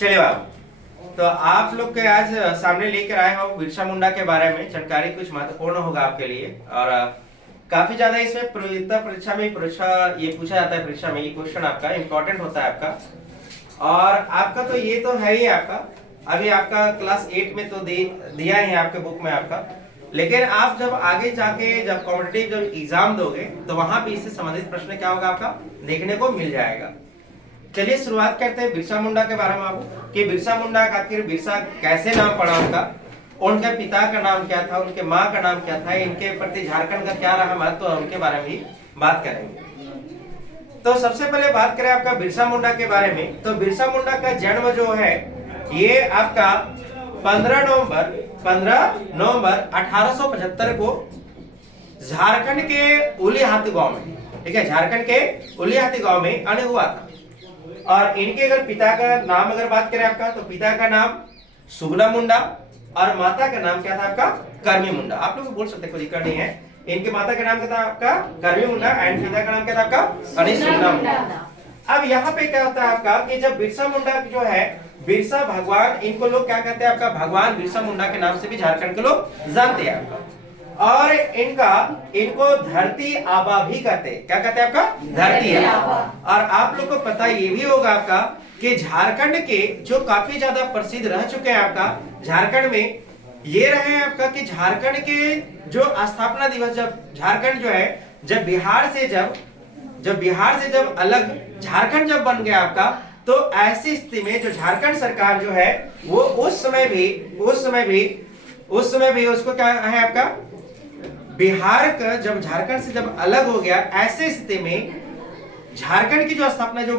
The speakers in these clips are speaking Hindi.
चलिए बाबू, तो आप लोग के आज सामने लेकर आए हो बिरसा मुंडा के बारे में जानकारी कुछ महत्वपूर्ण होगा आपके लिए। और काफी ज्यादा इसमें परीक्षा में ये पूछा जाता है। परीक्षा में ये क्वेश्चन आपका इम्पोर्टेंट होता है आपका। और आपका तो ये तो है ही आपका, अभी आपका क्लास 8 में तो दिया ही है आपके बुक में आपका। लेकिन आप जब आगे जाके जब कॉम्पिटिटिव जब एग्जाम दोगे तो वहां भी इससे संबंधित प्रश्न क्या होगा आपका देखने को मिल जाएगा। चलिए शुरुआत करते हैं बिरसा मुंडा के बारे में आपको कि बिरसा मुंडा का आखिर बिरसा कैसे नाम पड़ा उनके पिता का नाम क्या था, उनके माँ का नाम क्या था, इनके प्रति झारखंड का क्या रहा महत्व, तो उनके बारे में भी बात करेंगे। तो सबसे पहले बात करें आपका बिरसा मुंडा के बारे में। तो बिरसा मुंडा का जन्म जो है ये आपका 15 नवंबर 1875 को झारखंड के उलिहाती गांव में, ठीक है, झारखंड के उलिहाती गांव में आने हुआ था। और इनके अगर पिता का नाम अगर बात करें आपका, तो पिता का नाम सुगला मुंडा और माता का नाम क्या था आपका कर्मी मुंडा। आप लोग बोल सकते कोई दिक्कत नहीं है। इनके माता का नाम क्या था आपका कर्मी मुंडा एंड पिता का नाम क्या था आपका सुगला मुंडा। अब यहाँ पे क्या होता है आपका कि जब बिरसा मुंडा जो है बिरसा भगवान, इनको लोग क्या कहते हैं आपका भगवान बिरसा मुंडा के नाम से भी झारखंड के लोग जानते हैं आपका। और इनको धरती आबा भी कहते हैं। क्या कहते हैं आपका धरती आबा। और आप लोग को पता ये भी होगा आपका कि झारखंड के जो काफी ज्यादा प्रसिद्ध रह चुके हैं आपका झारखंड में ये रहे हैं आपका कि झारखंड के जो स्थापना दिवस जब झारखंड जो है जब बिहार से जब अलग झारखंड जब बन गया आपका, तो ऐसी स्थिति में जो झारखंड सरकार जो है वो उस समय भी उसको क्या है आपका बिहार का जब झारखंड से जब अलग हो गया, ऐसे स्थिति में झारखंड की जो स्थापना जो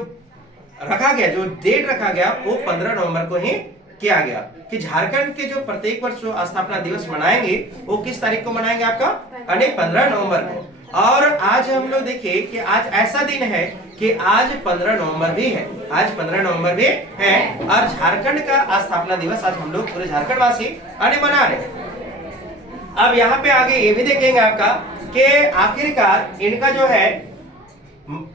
रखा गया, जो डेट रखा गया वो 15 नवंबर को ही किया गया कि झारखंड के जो प्रत्येक वर्ष जो स्थापना दिवस मनाएंगे वो किस तारीख को मनाएंगे आपका 15 नवंबर को। और आज हम लोग देखिए कि आज ऐसा दिन है कि आज 15 नवंबर भी है, आज 15 नवंबर भी है और झारखंड का स्थापना दिवस आज हम लोग पूरे झारखंड वासी मना रहे हैं। अब यहाँ पे आगे ये भी देखेंगे आपका कि आखिरकार इनका जो है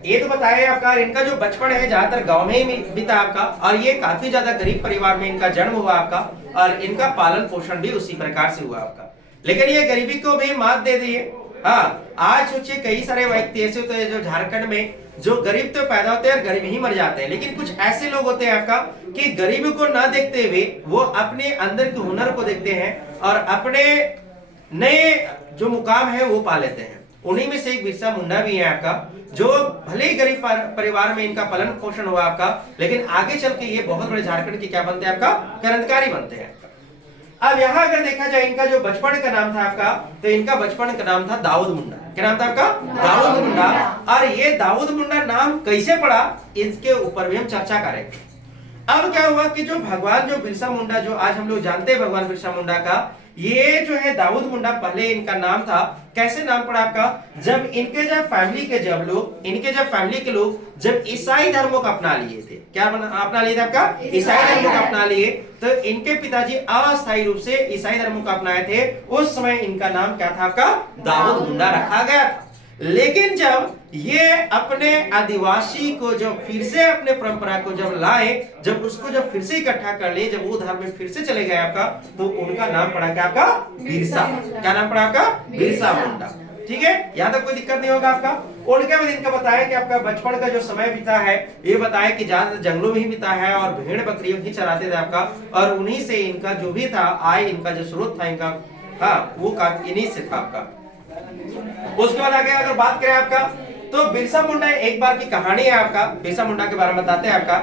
ये तो बताया आपका इनका जो बचपन है ज्यादातर गांव में ही बीता आपका। और ये काफी ज्यादा गरीब परिवार में इनका जन्म हुआ आपका और इनका पालन पोषण भी उसी प्रकार से हुआ आपका। लेकिन ये गरीबी को भी मात दे दिए। हाँ, आज सोचिए कई सारे व्यक्ति ऐसे होते हैं जो झारखंड में जो गरीब तो पैदा होते हैं और गरीब ही मर जाते हैं। लेकिन कुछ ऐसे लोग होते हैं आपका कि गरीबी को ना देखते हुए वो अपने अंदर के हुनर को देखते हैं और अपने नए जो मुकाम है वो पा लेते हैं। उन्हीं में से एक बिरसा मुंडा भी है आपका, जो भले ही गरीब परिवार में इनका पालन पोषण हुआ आपका, लेकिन आगे चल के ये बहुत बड़े झारखंड के क्या बनते हैं आपका क्रांतिकारी बनते हैं। अब यहाँ अगर देखा जाए इनका जो बचपन का नाम था आपका, तो इनका बचपन का नाम था दाऊद मुंडा। क्या नाम था आपका दाऊद मुंडा। और ये दाऊद मुंडा नाम कैसे पड़ा इसके ऊपर भी हम चर्चा करेंगे। अब क्या हुआ कि जो भगवान जो बिरसा मुंडा जो आज हम लोग जानते हैं भगवान बिरसा मुंडा का, ये जो है दाऊद मुंडा पहले इनका नाम था। कैसे नाम पड़ा आपका जब इनके फैमिली के लोग जब ईसाई धर्मों को अपना लिए थे। क्या अपना लिए थे आपका ईसाई धर्मों को अपना लिए, तो इनके पिताजी अस्थायी रूप से ईसाई धर्मों को अपनाए थे। उस समय इनका नाम क्या था आपका दाऊद मुंडा रखा गया था। लेकिन जब ये अपने आदिवासी को जब फिर से अपने परंपरा को जब लाए, जब उसको जब फिर से इकट्ठा कर लिए, जब वो धर्म में फिर से चले गए आपका, तो उनका नाम पड़ा क्या आपका बिरसा। क्या नाम पड़ा आपका बिरसा मुंडा। ठीक है, यहाँ तक कोई दिक्कत नहीं होगा आपका। उनके बाद इनका बताया कि आपका बचपन का जो समय बीता है ये बताया कि ज्यादातर जंगलों में ही बीता है और भेड़ बकरियों ही चराते थे आपका। और उन्हीं से इनका जो भी था आय, इनका जो स्रोत था इनका, हाँ, वो इन्हीं से था आपका। उसके बाद आगे अगर बात करें आपका, तो बिरसा मुंडा एक बार की कहानी है आपका। बिरसा मुंडा के बारे में बताते हैं आपका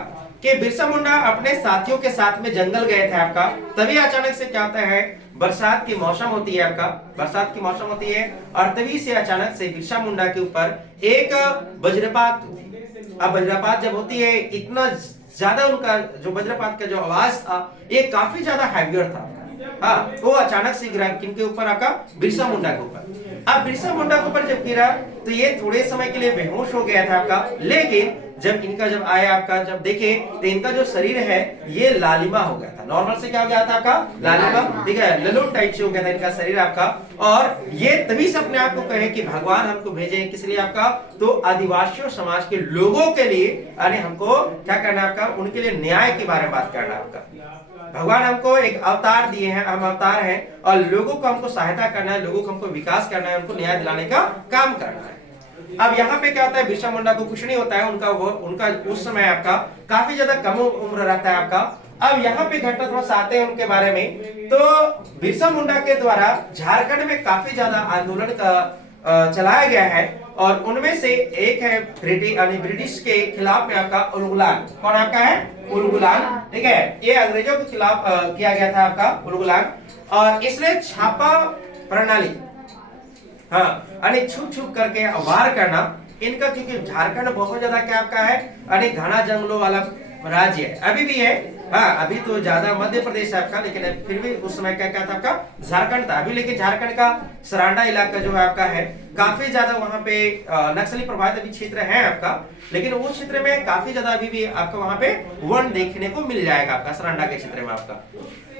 कि बिरसा मुंडा अपने साथियों के साथ में जंगल गए थे आपका। तभी अचानक से क्या होता है, बरसात की मौसम होती है आपका, बरसात की मौसम होती है और तभी से अचानक से बिरसा मुंडा के ऊपर एक वज्रपात। अब वज्रपात जब होती है, इतना ज्यादा उनका जो वज्रपात का जो आवाज था ये काफी ज्यादा हैवियर था। हाँ, वो अचानक से गिरा किनके ऊपर आपका बिरसा मुंडा के ऊपर। अब बिरसा मुंडा के ऊपर जब गिरा तो ये थोड़े समय के लिए बेहोश हो गया था आपका। लेकिन जब इनका जब आया आपका, जब देखे तो इनका जो शरीर है ये लालिमा हो गया था। नॉर्मल से क्या हो गया था आपका, लालिमा, ठीक है, ललून टाइप से हो गया था इनका शरीर आपका। और ये तभी से अपने आप को कहे कि भगवान हमको भेजे किस लिए आपका, तो आदिवासियों समाज के लोगों के लिए, यानी हमको क्या करना है आपका, उनके लिए न्याय के बारे में बात करना है आपका। भगवान हमको एक अवतार दिए हैं, हम अवतार हैं, और लोगों को हमको सहायता करना है, लोगों को हमको विकास करना है, उनको न्याय दिलाने का काम करना है। अब यहाँ पे क्या होता है, बिरसा मुंडा को कुछ नहीं होता है, उनका उस समय आपका काफी ज्यादा कम उम्र रहता है आपका। अब यहाँ पे घटना थोड़ा सा आते हैं उनके बारे में। तो बिरसा मुंडा के द्वारा झारखंड में काफी ज्यादा आंदोलन का चलाया गया है, और उनमें से एक है ब्रिटिश के खिलाफ में आपका उलगुलान। कौन आपका है, उलगुलान, ठीक है, ये अंग्रेजों के खिलाफ किया गया था आपका उलगुलान। और इसलिए छापा प्रणाली, हाँ, यानी छुप छुप करके वार करना इनका, क्योंकि झारखंड बहुत ज्यादा क्या आपका है, यानी घना जंगलों वाला राज्य है, अभी भी है। हाँ, अभी तो ज्यादा मध्य प्रदेश है आपका, लेकिन फिर भी उस समय क्या क्या था आपका, झारखंड था अभी। लेकिन झारखंड का सरांडा इलाका जो है आपका है, काफी ज्यादा वहाँ पे नक्सली प्रभावित अभी क्षेत्र है आपका, लेकिन उस क्षेत्र में काफी ज्यादा अभी भी आपको वहाँ पे वन देखने को मिल जाएगा आपका, सरांडा के क्षेत्र में आपका।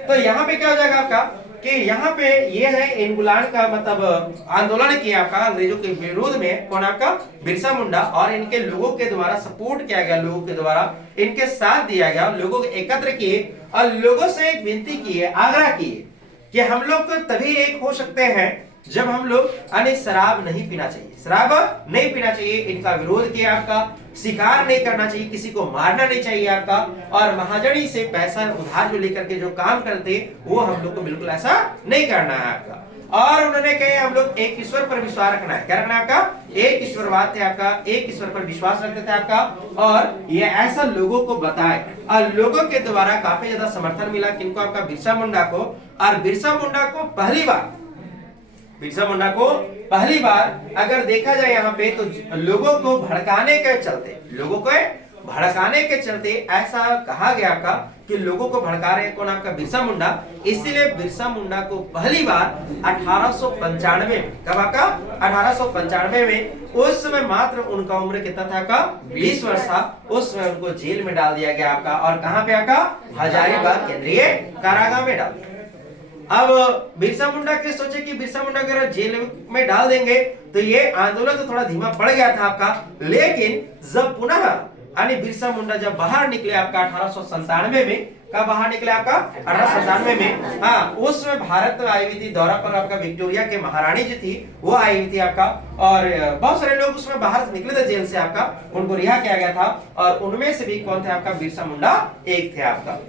तो यहाँ पे क्या हो जाएगा आपका कि यहाँ पे ये है इंगुलान का मतलब आंदोलन किया आपका अंग्रेजों के विरोध में, कौन आपका, बिरसा मुंडा। और इनके लोगों के द्वारा सपोर्ट किया गया, लोगों के द्वारा इनके साथ दिया गया, लोगों को एकत्र किए और लोगों से एक विनती की है, आग्रह किए कि हम लोग तो तभी एक हो सकते हैं जब हम लोग, यानी शराब नहीं पीना चाहिए, शराब नहीं पीना चाहिए, इनका विरोध किया आपका, शिकार नहीं करना चाहिए, किसी को मारना नहीं चाहिए आपका, और महाजनी से पैसा उधार जो लेकर के जो काम करते वो हम लोग को बिल्कुल ऐसा नहीं करना है आपका। और उन्होंने कहे हम लोग एक ईश्वर पर विश्वास रखना है, क्या रखना है आपका, एक ईश्वरवाद थे आपका, एक ईश्वर पर विश्वास रखते थे आपका। और ये ऐसा लोगों को बताए, और लोगों के द्वारा काफी ज्यादा समर्थन मिला किनको, आपका बिरसा मुंडा को। और बिरसा मुंडा को पहली बार, बिरसा मुंडा को पहली बार अगर देखा जाए यहाँ पे, तो लोगों को भड़काने के चलते, लोगों को भड़काने के चलते ऐसा कहा गया आपका कि लोगों को भड़का रहे कौन, आपका बिरसा मुंडा। इसीलिए बिरसा मुंडा को पहली बार 1895 में, कब आपका 1895 में, उस समय मात्र उनका उम्र कितना था आपका, 20 वर्ष था। उस समय उनको जेल में डाल दिया गया आपका, और कहां पे आपका, हजारीबाग केंद्रीय कारागार में डाल दिया। अब बिरसा मुंडा के सोचे कि बिरसा मुंडा अगर जेल में डाल देंगे तो ये आंदोलन तो थोड़ा धीमा पड़ गया था आपका। लेकिन जब पुनः यानी बिरसा मुंडा जब बाहर निकले आपका 1897 में, कब बाहर निकले आपका 1897 में, हाँ, उस समय भारत आई हुई थी दौरा पर आपका, विक्टोरिया के महारानी जो थी वो आई हुई थी आपका, और बहुत सारे लोग उसमें बाहर निकले थे जेल से आपका, उनको रिहा किया गया था, और उनमें से भी कौन थे आपका, बिरसा मुंडा एक थे आपका।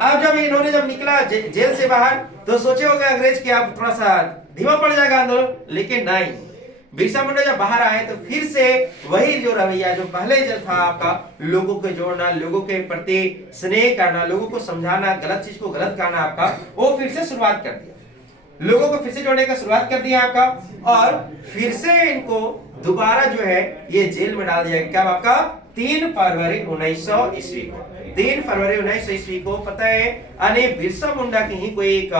अब जब इन्होंने जब निकला जेल से बाहर, तो सोचे होंगे अंग्रेज कि अब थोड़ा सा धीमा पड़ जाएगा आंदोलन, लेकिन नहीं, बिरसा मुंडा जब बाहर आए तो फिर से वही जो रवैया जो पहले जो था आपका, लोगों को जोड़ना, लोगों के प्रति स्नेह करना, लोगों को समझाना, गलत चीज को गलत करना आपका, वो फिर से शुरुआत कर दिया, लोगों को फिर से जोड़ने का शुरुआत कर दिया आपका। और फिर से इनको दोबारा जो है ये जेल में डाल दिया गया, कब आपका, 3 फरवरी 1900 ईस्वी को, 3 फरवरी 1900 ईस्वी को। पता है अने बिरसा मुंडा की ही कोई एक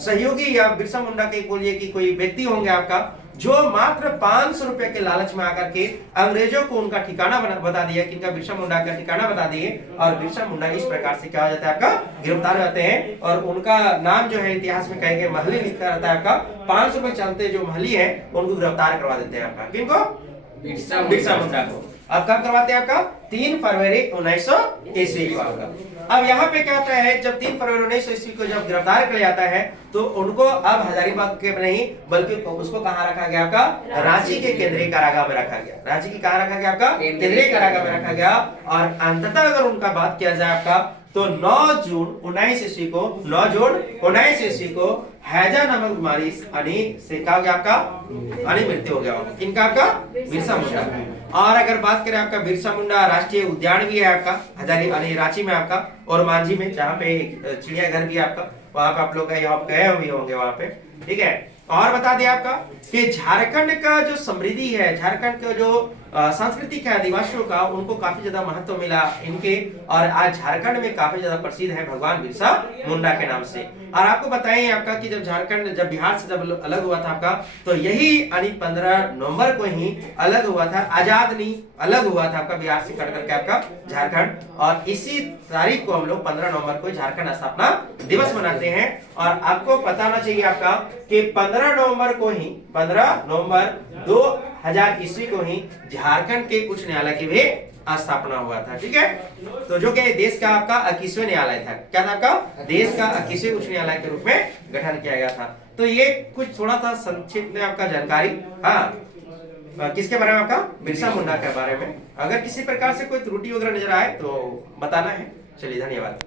सहयोगी या बिरसा मुंडा के बोलिए कि कोई व्यक्ति होंगे आपका, जो मात्र 500 रुपए के लालच में आकर के अंग्रेजों को उनका ठिकाना बता दिया, कि इनका बिरसा मुंडा का ठिकाना बता दिए, और बिरसा मुंडा इस प्रकार से क्या हो जाता है आपका, गिरफ्तार हो जाते हैं। और उनका नाम जो है इतिहास में कहेंगे महली लिखा रहता है आपका, 500 रुपए चलते जो महली है उनको गिरफ्तार करवा देते हैं आपका, किनको, बिरसा मुंडा को। अब कब करवाते हैं आपका, 3 फरवरी 1900 ईस्वी को आपका। अब यहाँ पे क्या होता है, जब 3 फरवरी 1900 ईस्वी को जब गिरफ्तार कर लिया जाता है, तो उनको अब हजारीबाग के नहीं बल्कि उसको कहाँ रखा गया आपका, रांची के केंद्रीय कारागार में रखा गया। रांची की कहाँ रखा गया आपका, केंद्रीय कारागार में रखा गया। और अंततः अगर उनका बात किया जाए आपका, तो 9 जून 19 ईस्वी को, 9 जून 19 ईस्वी को हैजा नामक बीमारी से क्या हो गया आपका, मृत्यु हो गया। किनका, आपका बिरसा मुंडा। और अगर बात करें आपका, बिरसा मुंडा राष्ट्रीय उद्यान भी है आपका हजारी रांची में आपका, और मांझी में, जहाँ पे चिड़ियाघर भी है आपका, वहां पे आप लोग गए होंगे वहां पे, ठीक है। और बता दिया आपका कि झारखंड का जो समृद्धि है, झारखंड का जो सांस्कृतिक है आदिवासियों का, उनको काफी ज्यादा महत्व मिला इनके, और आज झारखंड में काफी ज्यादा प्रसिद्ध है भगवान बिरसा मुंडा के नाम से। और आपको बताएं आपका कि जब झारखंड, जब बिहार से जब अलग हुआ था आपका, तो यही यानी 15 नवंबर को ही अलग हुआ था, आजाद नहीं अलग हुआ था आपका बिहार से कट करके आपका झारखंड। और इसी तारीख को हम लोग 15 नवंबर को झारखंड स्थापना दिवस मनाते हैं। और आपको पता होना चाहिए आपका कि 15 नवंबर को ही, 15 नवंबर 2000 ईस्वी को ही झारखंड के उच्च न्यायालय की भी स्थापना हुआ था। ठीक है, तो जो कि देश का आपका 21वें न्यायालय था। क्या था आपका? देश का 21वें उच्च न्यायालय के रूप में गठन किया गया था। तो ये कुछ थोड़ा सा संक्षिप्त में आपका जानकारी, हाँ, किसके बारे में? आपका बिरसा मुंडा के बारे में। अगर किसी प्रकार से कोई त्रुटि वगैरह नजर आए तो बताना है। चलिए, धन्यवाद।